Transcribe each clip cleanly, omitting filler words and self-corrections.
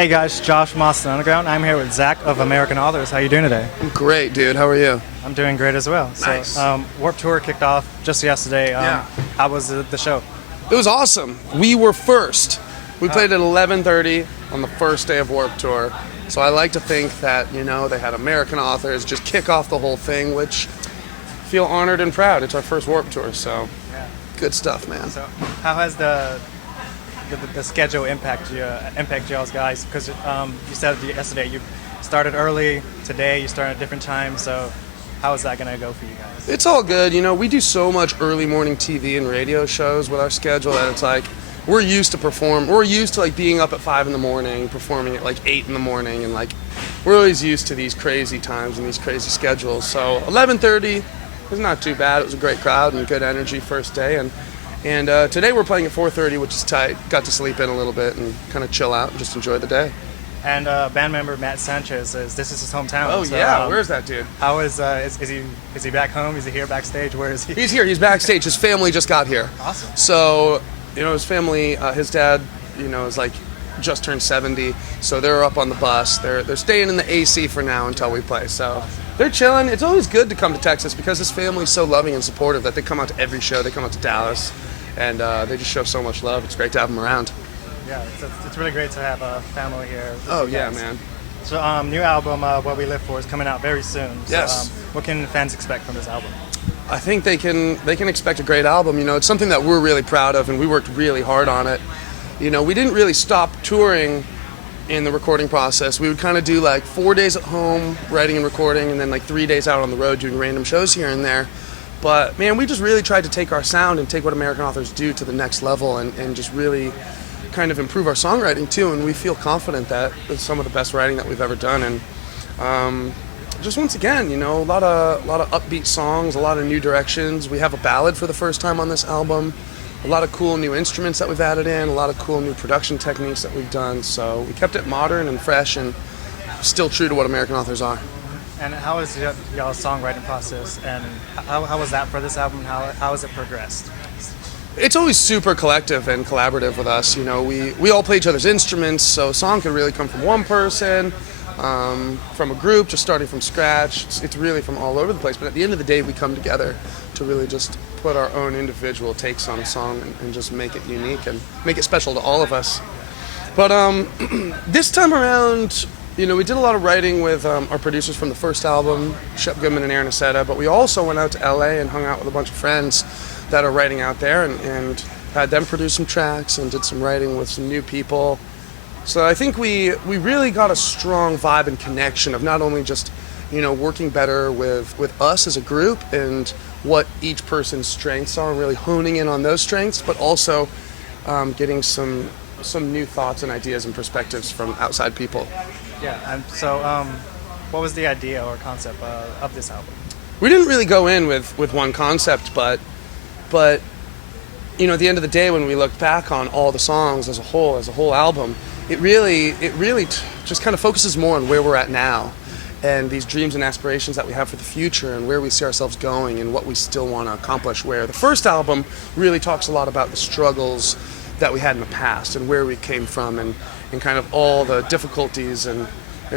Hey guys, Josh from Austin Underground. I'm here with Zac of American Authors. How you doing today? I'm great, dude. How are you? I'm doing great as well. Nice. So, Warped Tour kicked off just yesterday. Yeah. How was the show? It was awesome. We were first. We played at 11:30 on the first day of Warped Tour. So I like to think that, they had American Authors just kick off the whole thing, which I feel honored and proud. It's our first Warped Tour, so good stuff, man. So how has the schedule impact y'all's guys? Because you said yesterday you started early. Today you start at a different time. So how is that going to go for you guys? It's all good. We do so much early morning TV and radio shows with our schedule that it's like we're used to perform. We're used to being up at 5 in the morning, performing at 8 in the morning, and we're always used to these crazy times and these crazy schedules. So 11:30 was not too bad. It was a great crowd and good energy first day. And today we're playing at 4:30, which is tight. Got to sleep in a little bit and kind of chill out and just enjoy the day. And band member Matt Sanchez this is his hometown. Oh, so, yeah, where's that dude? How is he back home? Is he here backstage? Where is he? He's here. He's backstage. His family just got here. Awesome. So his family, his dad, is just turned 70, so they're up on the bus. They're staying in the AC for now until we play. So they're chilling. It's always good to come to Texas because his family's so loving and supportive that they come out to every show. They come out to Dallas, and they just show so much love. It's great to have them around. Yeah, it's really great to have a family here. Oh yeah, man. So new album, What We Live For, is coming out very soon. So, Yes. What can fans expect from this album? I think they can expect a great album. It's something that we're really proud of, and we worked really hard on it. We didn't really stop touring in the recording process. We would kind of do 4 days at home writing and recording, and then 3 days out on the road doing random shows here and there. But man, we just really tried to take our sound and take what American Authors do to the next level, and just really kind of improve our songwriting too. And we feel confident that it's some of the best writing that we've ever done. And just once again, a lot of upbeat songs, a lot of new directions. We have a ballad for the first time on this album. A lot of cool new instruments that we've added in, a lot of cool new production techniques that we've done. So we kept it modern and fresh and still true to what American Authors are. And how is y'all's songwriting process, and how was that for this album? How has it progressed? It's always super collective and collaborative with us. We all play each other's instruments, so a song can really come from one person, from a group, just starting from scratch. It's really from all over the place. But at the end of the day, we come together to really just put our own individual takes on a song and just make it unique and make it special to all of us. But this time around, we did a lot of writing with our producers from the first album, Shep Goodman and Aaron Aceta, but we also went out to LA and hung out with a bunch of friends that are writing out there and had them produce some tracks and did some writing with some new people. So I think we really got a strong vibe and connection of not only just working better with us as a group and what each person's strengths are, really honing in on those strengths, but also getting some new thoughts and ideas and perspectives from outside people. Yeah, and so what was the idea or concept of this album? We didn't really go in with one concept, but at the end of the day, when we looked back on all the songs as a whole album, it really just kind of focuses more on where we're at now and these dreams and aspirations that we have for the future and where we see ourselves going and what we still want to accomplish. Where the first album really talks a lot about the struggles that we had in the past and where we came from and kind of all the difficulties and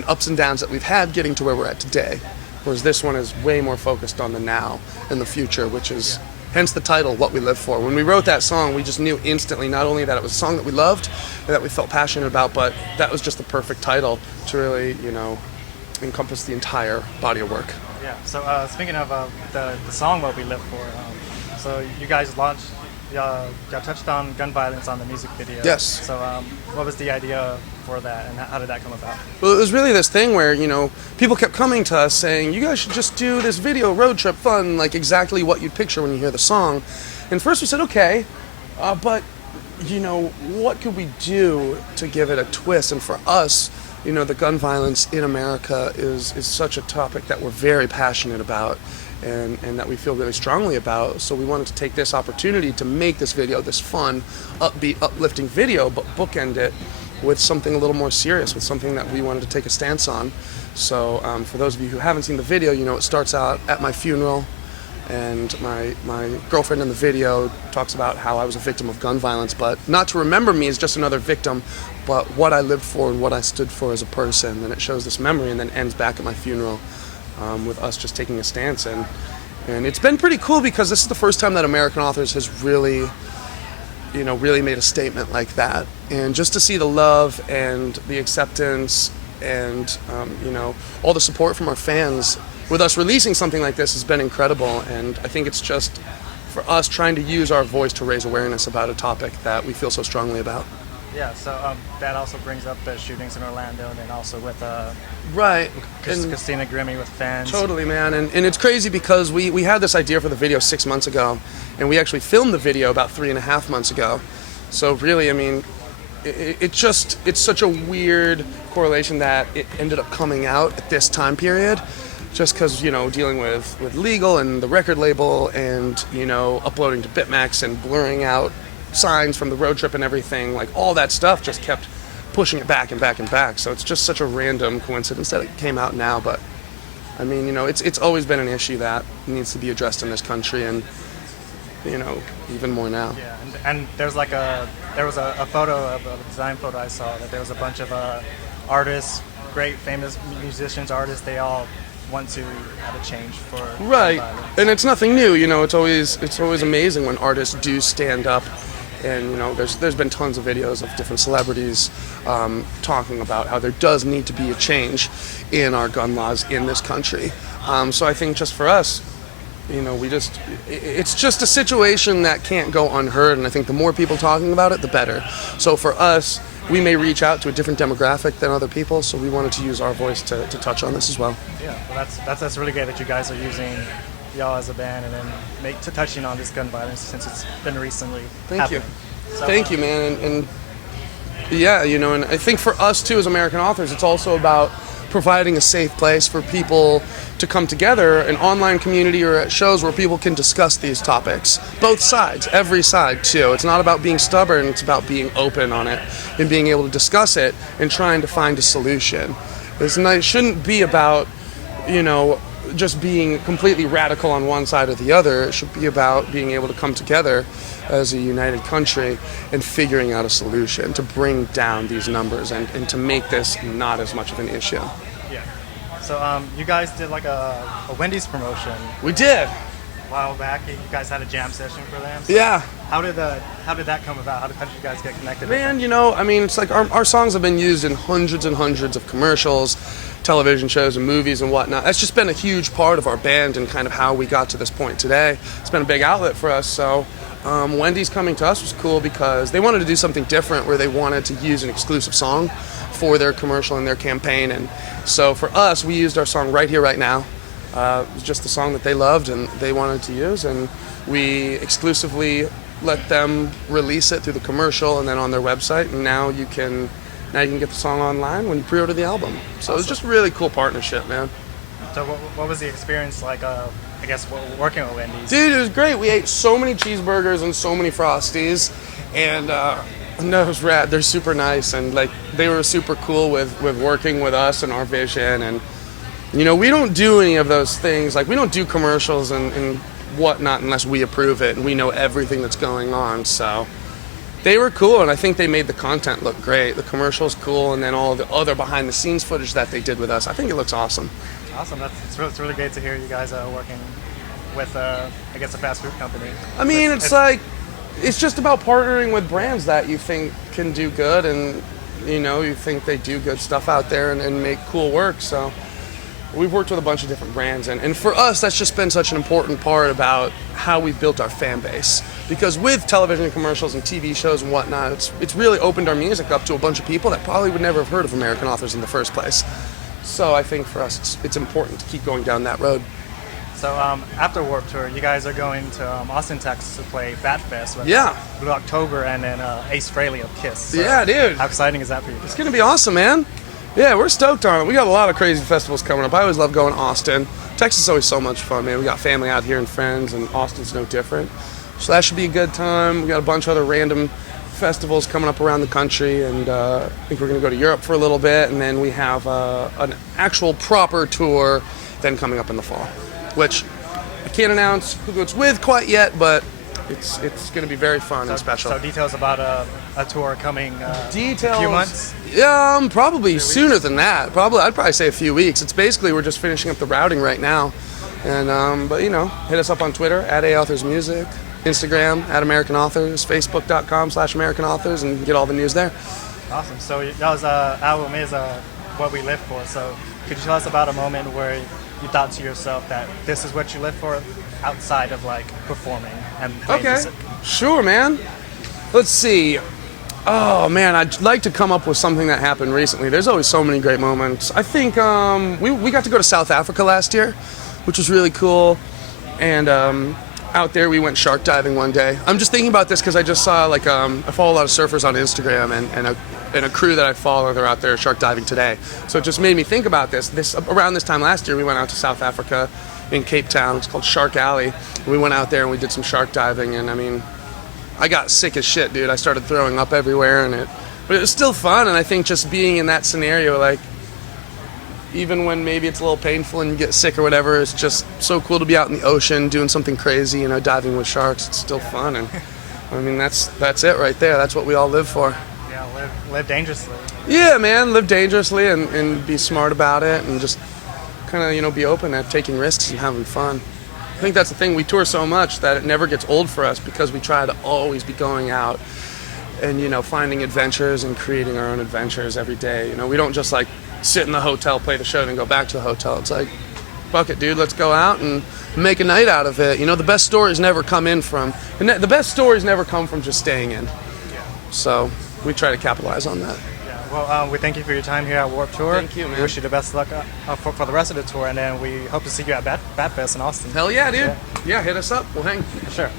ups and downs that we've had getting to where we're at today. Whereas this one is way more focused on the now and the future, which is hence the title, What We Live For. When we wrote that song, we just knew instantly not only that it was a song that we loved and that we felt passionate about, but that was just the perfect title to really, encompass the entire body of work. Yeah, so speaking of the song What We Live For, so you guys launched, y'all touched on gun violence on the music video. Yes. So what was the idea for that, and how did that come about? Well, it was really this thing where, people kept coming to us saying, you guys should just do this video, road trip, fun, like exactly what you'd picture when you hear the song. And first we said, okay, but, what could we do to give it a twist? And for us, the gun violence in America is such a topic that we're very passionate about and that we feel really strongly about. So we wanted to take this opportunity to make this video, this fun, upbeat, uplifting video, but bookend it with something a little more serious, with something that we wanted to take a stance on. So for those of you who haven't seen the video, it starts out at my funeral, And my girlfriend in the video talks about how I was a victim of gun violence, but not to remember me as just another victim, but what I lived for and what I stood for as a person. And it shows this memory and then ends back at my funeral with us just taking a stance. And it's been pretty cool because this is the first time that American Authors has really made a statement like that. And just to see the love and the acceptance and, all the support from our fans with us releasing something like this has been incredible. And I think it's just for us trying to use our voice to raise awareness about a topic that we feel so strongly about. Yeah, so that also brings up the shootings in Orlando and then also with Right. Christina Grimmie with fans. Totally, man. And it's crazy because we had this idea for the video 6 months ago, and we actually filmed the video about 3.5 months ago. So really, I mean, it's such a weird correlation that it ended up coming out at this time period, just because, dealing with legal and the record label and, uploading to Bitmax and blurring out signs from the road trip and everything, like all that stuff just kept pushing it back and back and back. So it's just such a random coincidence that it came out now. But I mean, it's always been an issue that needs to be addressed in this country, and even more now. Yeah, and there was a photo of a design photo I saw that there was a bunch of artists, great famous musicians, artists. They all want to have a change for right, violence. And it's nothing new. It's always amazing when artists do stand up. And there's been tons of videos of different celebrities talking about how there does need to be a change in our gun laws in this country. So I think just for us, it's just a situation that can't go unheard. And I think the more people talking about it, the better. So for us, we may reach out to a different demographic than other people. So we wanted to use our voice to touch on this as well. Yeah, well, that's really great that you guys are using y'all as a band and then touching on this gun violence since it's been recently happening. Thank you, man. And yeah, and I think for us too as American Authors, it's also about providing a safe place for people to come together, an online community or at shows where people can discuss these topics. Both sides, every side too. It's not about being stubborn, it's about being open on it and being able to discuss it and trying to find a solution. It shouldn't be about, just being completely radical on one side or the other. It should be about being able to come together as a united country and figuring out a solution to bring down these numbers and to make this not as much of an issue. Yeah. So you guys did like a Wendy's promotion. We did. A while back. You guys had a jam session for them. So Yeah. How did that come about? How did you guys get connected? Man, it's like our songs have been used in hundreds and hundreds of commercials, television shows and movies and whatnot. That's just been a huge part of our band and kind of how we got to this point today. It's been a big outlet for us. So Wendy's coming to us was cool because they wanted to do something different where they wanted to use an exclusive song for their commercial and their campaign. And so for us, we used our song Right Here, Right Now. It was just the song that they loved and they wanted to use, and we exclusively let them release it through the commercial and then on their website, and now you can get the song online when you pre-order the album. So It was just a really cool partnership, man. So what was the experience like, I guess, working with Wendy's? Dude, it was great. We ate so many cheeseburgers and so many Frosties, and no, it was rad. They're super nice, and like they were super cool with working with us and our vision. And we don't do any of those things. Like we don't do commercials and whatnot unless we approve it and we know everything that's going on. So they were cool, and I think they made the content look great. The commercial's cool, and then all the other behind-the-scenes footage that they did with us. I think it looks awesome. Awesome. It's really great to hear you guys working with, I guess, a fast food company. I mean, it's just about partnering with brands that you think can do good, and you think they do good stuff out there and make cool work. So we've worked with a bunch of different brands, and for us, that's just been such an important part about how we built our fan base. Because with television commercials and TV shows and whatnot, it's really opened our music up to a bunch of people that probably would never have heard of American Authors in the first place. So I think for us, it's important to keep going down that road. So after Warped Tour, you guys are going to Austin, Texas to play Bat Fest with Blue October and then Ace Frehley of Kiss. So yeah, dude. How exciting is that for you? It's going to be awesome, man. Yeah, we're stoked on it. We got a lot of crazy festivals coming up. I always love going to Austin. Texas is always so much fun, man. We got family out here and friends, and Austin's no different. So that should be a good time. We got a bunch of other random festivals coming up around the country, and I think we're going to go to Europe for a little bit, and then we have an actual proper tour then coming up in the fall, which I can't announce who it's with quite yet, but it's going to be very fun and special. So details about a tour coming Details. a few months? Probably sooner than that. I'd probably say a few weeks. It's basically we're just finishing up the routing right now. And but hit us up on Twitter at @AAuthorsMusic, Instagram at American Authors, Facebook.com/American Authors, and get all the news there. Awesome. So y'all's album is what we live for. So could you tell us about a moment where you thought to yourself that this is what you live for outside of like performing and playing music? Sure, man. Let's see. Oh man, I'd like to come up with something that happened recently. There's always so many great moments. I think we got to go to South Africa last year, which was really cool. And out there we went shark diving one day. I'm just thinking about this because I just saw I follow a lot of surfers on Instagram, and a crew that I follow, they're out there shark diving today. So it just made me think about this. Around this time last year, we went out to South Africa in Cape Town. It's called Shark Alley. We went out there and we did some shark diving, and I mean, I got sick as shit, dude. I started throwing up everywhere, but it was still fun. And I think just being in that scenario, like, even when maybe it's a little painful and you get sick or whatever, it's just so cool to be out in the ocean doing something crazy, diving with sharks. It's still fun, and I mean that's it right there. That's what we all live for. Yeah, live dangerously. Yeah, man, live dangerously and be smart about it, and just kind of be open at taking risks and having fun. I think that's the thing. We tour so much that it never gets old for us because we try to always be going out and finding adventures and creating our own adventures every day. We don't just like sit in the hotel, play the show, then go back to the hotel. It's like, fuck it, dude, let's go out and make a night out of it. The best stories never come from just staying in. So we try to capitalize on that. Yeah. Well, we thank you for your time here at Warped Tour. Thank you, man. We wish you the best luck for the rest of the tour, and then we hope to see you at Bat Fest in Austin. Hell yeah, dude. Yeah, hit us up. We'll hang. Sure.